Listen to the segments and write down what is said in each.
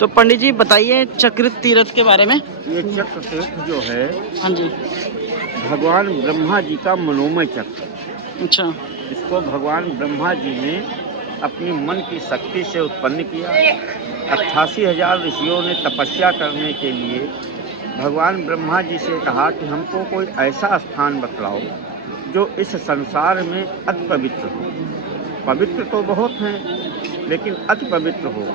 तो पंडित जी बताइए चक्र तीर्थ के बारे में। ये चक्र तीर्थ जो है हाँ जी। भगवान ब्रह्मा जी का मनोमय चक्र। अच्छा। इसको भगवान ब्रह्मा जी ने अपनी मन की शक्ति से उत्पन्न किया। 88,000 ऋषियों ने तपस्या करने के लिए भगवान ब्रह्मा जी से कहा कि हमको कोई ऐसा स्थान बतलाओ जो इस संसार में अति पवित्र हो। पवित्र तो बहुत हैं लेकिन अति पवित्र हो।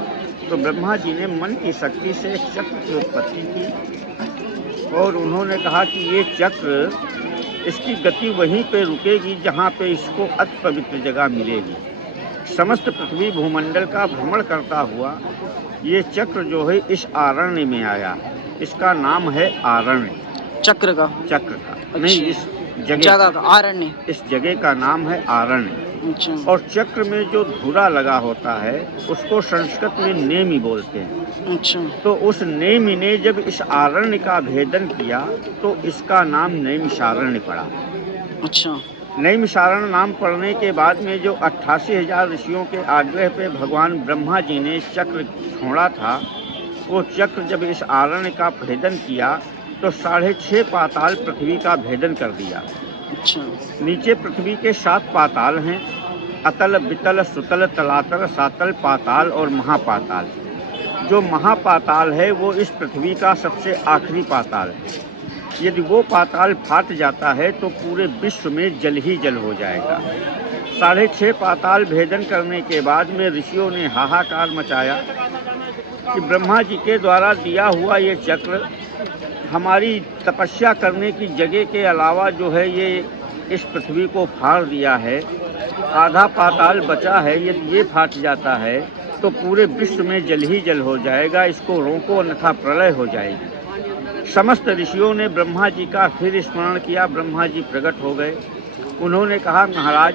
तो ब्रह्मा जी ने मन की शक्ति से एक चक्र की उत्पत्ति की और उन्होंने कहा कि ये चक्र, इसकी गति वहीं पे रुकेगी जहाँ पे इसको अति पवित्र जगह मिलेगी। समस्त पृथ्वी भूमंडल का भ्रमण करता हुआ ये चक्र जो है इस आरण्य में आया। इसका नाम है आरण्य। चक्र का नहीं, इस जगह का आरण्य। इस जगह का नाम है आरण्य। अच्छा। और चक्र में जो धुरा लगा होता है उसको संस्कृत में नेमि बोलते हैं। अच्छा। तो उस नेमि ने जब इस आरण्य का भेदन किया तो इसका नाम नैमिषारण्य पड़ा। अच्छा। नैमिषारण्य नाम पड़ने के बाद में जो 88,000 ऋषियों के आग्रह पे भगवान ब्रह्मा जी ने चक्र छोड़ा था, वो चक्र जब इस आरण्य का भेदन किया तो 6.5 पाताल पृथ्वी का भेदन कर दिया। अच्छा। नीचे पृथ्वी के 7 पाताल हैं, अतल, बितल, सुतल, तलातल, सातल, पाताल और महापाताल। जो महापाताल है वो इस पृथ्वी का सबसे आखिरी पाताल है। यदि वो पाताल फाट जाता है तो पूरे विश्व में जल ही जल हो जाएगा। 6.5 पाताल भेदन करने के बाद में ऋषियों ने हाहाकार मचाया कि ब्रह्मा जी के द्वारा दिया हुआ ये चक्र हमारी तपस्या करने की जगह के अलावा जो है ये इस पृथ्वी को फाड़ दिया है। आधा पाताल बचा है, यदि ये फाट जाता है तो पूरे विश्व में जल ही जल हो जाएगा। इसको रोको अन्यथा प्रलय हो जाएगी। समस्त ऋषियों ने ब्रह्मा जी का फिर स्मरण किया। ब्रह्मा जी प्रकट हो गए। उन्होंने कहा, महाराज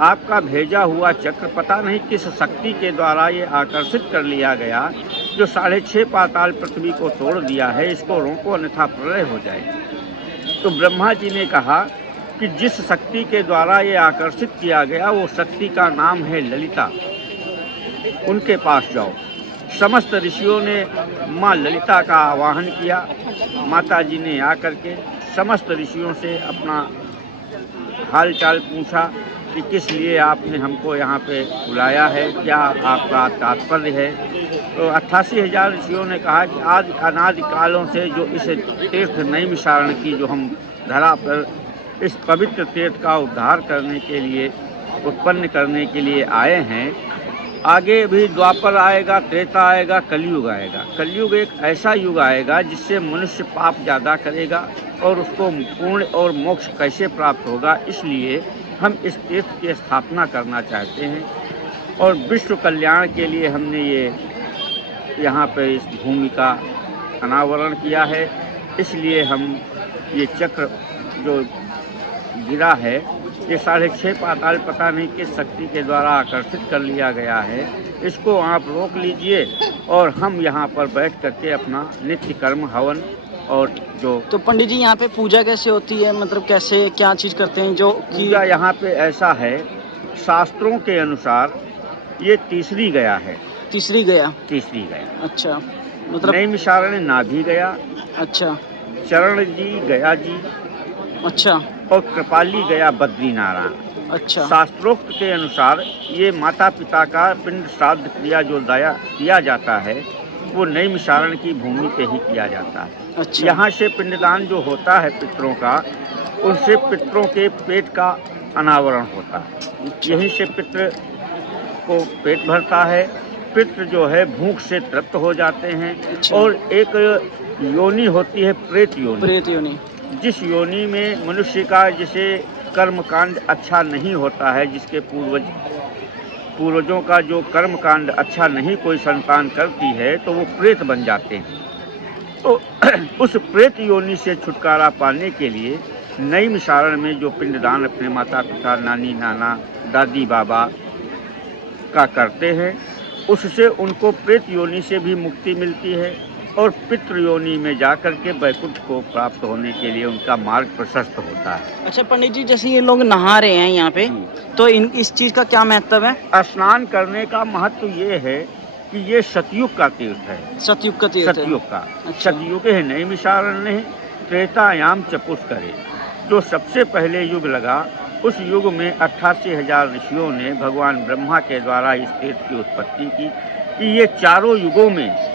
आपका भेजा हुआ चक्र पता नहीं किस शक्ति के द्वारा ये आकर्षित कर लिया गया जो 6.5 पाताल पृथ्वी को तोड़ दिया है। इसको रोको अन्यथा प्रलय हो जाएगी। तो ब्रह्मा जी ने कहा कि जिस शक्ति के द्वारा ये आकर्षित किया गया वो शक्ति का नाम है ललिता, उनके पास जाओ। समस्त ऋषियों ने माँ ललिता का आवाहन किया। माता जी ने आकर के समस्त ऋषियों से अपना हाल चाल पूछा कि किस लिए आपने हमको यहाँ पे बुलाया है, क्या आपका तात्पर्य है। तो 88,000 ऋषियों ने कहा कि आज अनादि कालों से जो इस तीर्थ नैमिषारण्य की जो हम धरा पर इस पवित्र तीर्थ का उद्धार करने के लिए, उत्पन्न करने के लिए आए हैं। आगे भी द्वापर आएगा, त्रेता आएगा, कलयुग आएगा। कलयुग एक ऐसा युग आएगा जिससे मनुष्य पाप ज़्यादा करेगा और उसको पूर्ण और मोक्ष कैसे प्राप्त होगा। इसलिए हम इस तीर्थ की स्थापना करना चाहते हैं और विश्व कल्याण के लिए हमने ये यहाँ पे इस भूमि का अनावरण किया है। इसलिए हम ये चक्र जो गिरा है ये 6.5 पाताल पता नहीं किस शक्ति के द्वारा आकर्षित कर लिया गया है। इसको आप रोक लीजिए और हम यहाँ पर बैठ करके अपना नित्य कर्म हवन और जो। तो पंडित जी यहाँ पे पूजा कैसे होती है, मतलब कैसे क्या चीज़ करते हैं जो पूजा यहाँ पे ऐसा है, शास्त्रों के अनुसार ये तीसरी गया है। तीसरी गया। अच्छा। मतलब नैमिषारण्य नाभि गया। अच्छा। चरण जी गया जी। अच्छा। और कृपाली गया बद्रीनारायण। अच्छा। शास्त्रोक्त के अनुसार ये माता पिता का पिंड श्राद्ध क्रिया जो दया किया जाता है वो नैमिषारण्य की भूमि पे ही किया जाता है। अच्छा। यहाँ से पिंडदान जो होता है पितरों का, उनसे पितरों के पेट का अनावरण होता है। यहीं से पितृ को पेट भरता है। पितृ जो है भूख से तृप्त हो जाते हैं। अच्छा। और एक योनि होती है प्रेत योनि, जिस योनि में मनुष्य का जिसे कर्मकांड अच्छा नहीं होता है, जिसके पूर्वजों का जो कर्मकांड अच्छा नहीं कोई संतान करती है तो वो प्रेत बन जाते हैं। तो उस प्रेत योनि से छुटकारा पाने के लिए नैमिषारण्य में जो पिंडदान अपने माता पिता, नानी नाना, दादी बाबा का करते हैं उससे उनको प्रेत योनि से भी मुक्ति मिलती है और पितृ योनि में जाकर के वैकुंठ को प्राप्त होने के लिए उनका मार्ग प्रशस्त होता है। अच्छा पंडित जी, जैसे ये लोग नहा रहे हैं यहाँ पे, तो इस चीज़ का क्या महत्व है? स्नान करने का महत्व ये है कि ये सतयुग का तीर्थ है। सतयुग का तीर्थ है। सतयुग का। अच्छा। सतयुगे नैमिषारण्य त्रेतायाम च पुष्करे। जो सबसे पहले युग लगा, उस युग में 88,000 ऋषियों ने भगवान ब्रह्मा के द्वारा इस तीर्थ की उत्पत्ति की कि ये चारों युगों में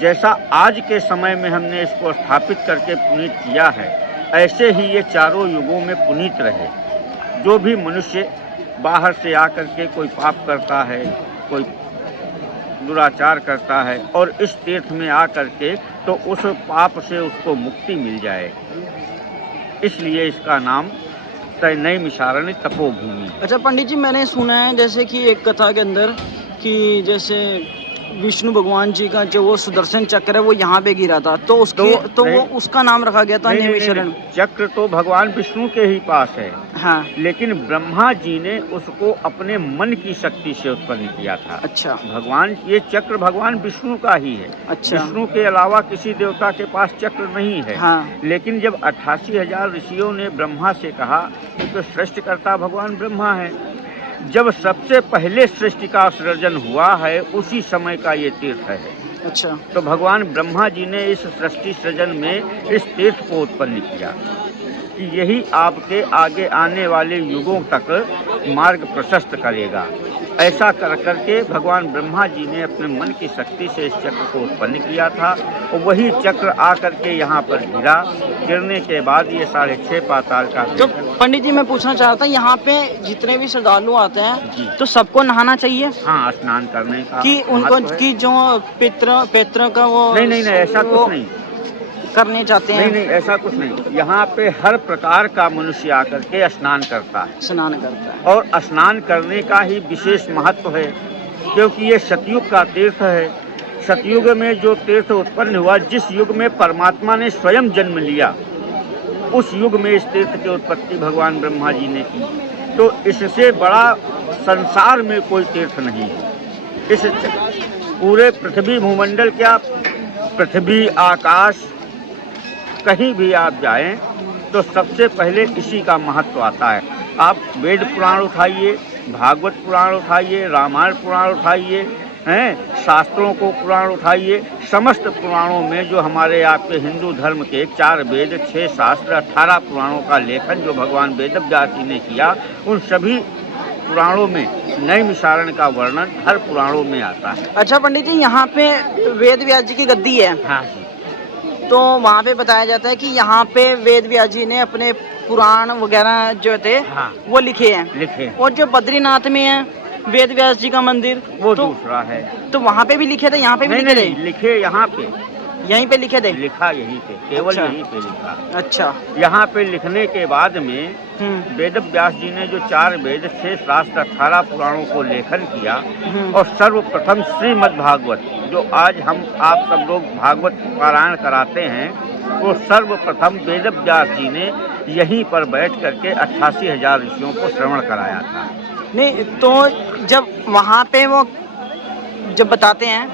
जैसा आज के समय में हमने इसको स्थापित करके पुनीत किया है, ऐसे ही ये चारों युगों में पुनीत रहे। जो भी मनुष्य बाहर से आकर के कोई पाप करता है, कोई दुराचार करता है और इस तीर्थ में आकर के तो उस पाप से उसको मुक्ति मिल जाए, इसलिए इसका नाम नैमिषारण्य तपोभूमि। अच्छा पंडित जी, मैंने सुना है जैसे कि एक कथा के अंदर कि जैसे विष्णु भगवान जी का जो वो सुदर्शन चक्र है वो यहाँ पे गिरा था, तो उसके तो वो उसका नाम रखा गया था नैमिषारण्य। चक्र तो भगवान विष्णु के ही पास है। हाँ। लेकिन ब्रह्मा जी ने उसको अपने मन की शक्ति से उत्पन्न किया था। अच्छा। भगवान, ये चक्र भगवान विष्णु का ही है। अच्छा। विष्णु के अलावा किसी देवता के पास चक्र नहीं है। हाँ। लेकिन जब 88,000 ऋषियों ने ब्रह्मा से कहा कि तो सृष्टिकर्ता भगवान ब्रह्मा है, जब सबसे पहले सृष्टि का सृजन हुआ है उसी समय का ये तीर्थ है। अच्छा। तो भगवान ब्रह्मा जी ने इस सृष्टि सृजन में इस तीर्थ को उत्पन्न किया कि यही आपके आगे आने वाले युगों तक मार्ग प्रशस्त करेगा। ऐसा कर करके भगवान ब्रह्मा जी ने अपने मन की शक्ति से इस चक्र को उत्पन्न किया था और वही चक्र आकर के यहाँ पर गिरा। गिरने के बाद ये 6.5 पाताल का। तो पंडित जी मैं पूछना चाह रहा था, यहाँ पे जितने भी श्रद्धालु आते हैं तो सबको नहाना चाहिए? हाँ, स्नान करने का कि उनको कि जो पित्र का वो नहीं ऐसा कुछ नहीं करने चाहते हैं। नहीं ऐसा कुछ नहीं। यहाँ पे हर प्रकार का मनुष्य आकर के स्नान करता है। स्नान करता है और स्नान करने का ही विशेष महत्व है, क्योंकि ये सतयुग का तीर्थ है। सतयुग में जो तीर्थ उत्पन्न हुआ, जिस युग में परमात्मा ने स्वयं जन्म लिया, उस युग में इस तीर्थ की उत्पत्ति भगवान ब्रह्मा जी ने की। तो इससे बड़ा संसार में कोई तीर्थ नहीं है। इस पूरे पृथ्वी भूमंडल, क्या पृथ्वी आकाश, कहीं भी आप जाएं तो सबसे पहले इसी का महत्व आता है। आप वेद पुराण उठाइए, भागवत पुराण उठाइए, रामायण पुराण उठाइए, हैं शास्त्रों को पुराण उठाइए। समस्त पुराणों में जो हमारे आपके हिंदू धर्म के 4 वेद, 6 शास्त्र, 18 पुराणों का लेखन जो भगवान वेदव्यास जी ने किया, उन सभी पुराणों में नैमिषारण्य का वर्णन हर पुराणों में आता है। अच्छा पंडित जी, यहाँ पे वेद व्यास जी की गद्दी है। हाँ। तो वहाँ पे बताया जाता है कि यहाँ पे वेद व्यास जी ने अपने पुराण वगैरह जो थे वो लिखे हैं। और जो बद्रीनाथ में है वेद व्यास जी का मंदिर, वो दूसरा है। तो वहाँ पे भी लिखे थे, यहाँ पे भी लिखे थे? लिखे यहाँ पे, यहीं पे लिखे थे। लिखा यहीं पे, केवल अच्छा। यहीं पे लिखा। अच्छा। यहाँ पे लिखने के बाद में वेद व्यास जी ने जो 4 वेद, 6 शास्त्र, 18 पुराणों को लेखन किया और सर्वप्रथम श्रीमद् भागवत, जो आज हम आप सब लोग भागवत पारायण कराते हैं, वो सर्वप्रथम वेद व्यास जी ने यहीं पर बैठ करके 88,000 ऋषियों को श्रवण कराया था। नहीं, तो जब वहाँ पे वो जब बताते हैं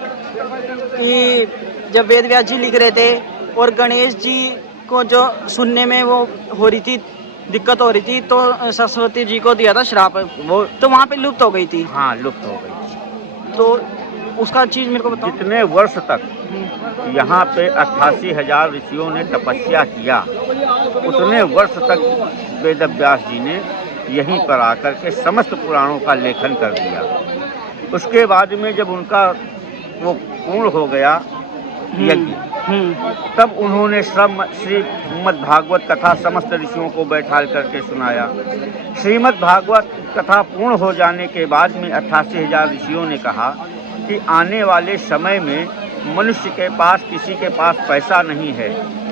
कि जब वेद व्यास जी लिख रहे थे और गणेश जी को जो सुनने में वो हो रही थी, दिक्कत हो रही थी, तो सरस्वती जी को दिया था श्राप, वो तो वहाँ पे लुप्त हो गई थी। हाँ, लुप्त हो गई। तो उसका चीज़ मेरे को बताओ। जितने वर्ष तक यहाँ पे 88,000 ऋषियों ने तपस्या किया, उतने वर्ष तक वेद व्यास जी ने यहीं पर आकर के समस्त पुराणों का लेखन कर दिया। उसके बाद में जब उनका वो पूर्ण हो गया यज्ञ, तब उन्होंने श्रीमद् भागवत कथा समस्त ऋषियों को बैठा करके सुनाया। श्रीमद् भागवत कथा पूर्ण हो जाने के बाद में 88,000 ऋषियों ने कहा कि आने वाले समय में मनुष्य के पास, किसी के पास पैसा नहीं है,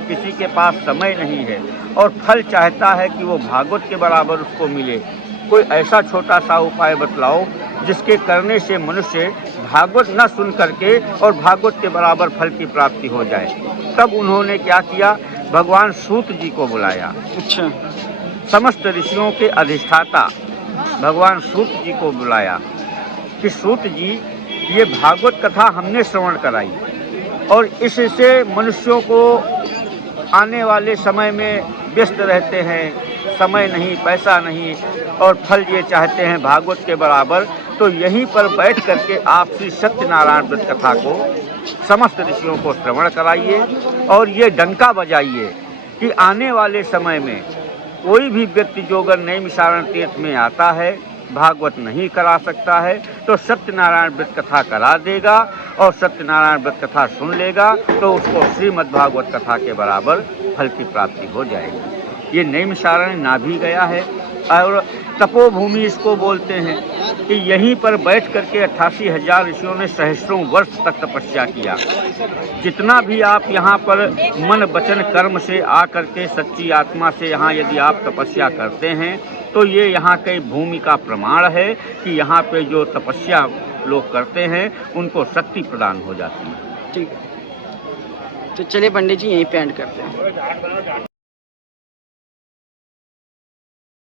किसी के पास समय नहीं है और फल चाहता है कि वो भागवत के बराबर उसको मिले। कोई ऐसा छोटा सा उपाय बतलाओ जिसके करने से मनुष्य भागवत न सुन करके और भागवत के बराबर फल की प्राप्ति हो जाए। तब उन्होंने क्या किया, भगवान सूत जी को बुलाया। अच्छा। समस्त ऋषियों के अधिष्ठाता भगवान सूत जी को बुलाया कि सूत जी, ये भागवत कथा हमने श्रवण कराई और इससे मनुष्यों को आने वाले समय में व्यस्त रहते हैं, समय नहीं, पैसा नहीं और फल ये चाहते हैं भागवत के बराबर, तो यहीं पर बैठ करके आप श्री सत्यनारायण व्रत कथा को समस्त ऋषियों को श्रवण कराइए और ये डंका बजाइए कि आने वाले समय में कोई भी व्यक्ति जो अगर नैमिषारण्य तीर्थ में आता है, भागवत नहीं करा सकता है, तो सत्यनारायण व्रत कथा करा देगा और सत्यनारायण व्रत कथा सुन लेगा तो उसको श्रीमद् भागवत कथा के बराबर फल की प्राप्ति हो जाएगी। ये नैमिषारण्य नाभि गया है और तपोभूमि इसको बोलते हैं कि यहीं पर बैठ करके 88,000 ऋषियों ने सहस्रों वर्ष तक तपस्या किया। जितना भी आप यहाँ पर मन वचन कर्म से आकर के सच्ची आत्मा से यहाँ यदि आप तपस्या करते हैं तो ये यहाँ के भूमि का प्रमाण है कि यहाँ पे जो तपस्या लोग करते हैं उनको शक्ति प्रदान हो जाती है। ठीक है, तो चलिए पंडित जी यहीं पे एंड करते हैं।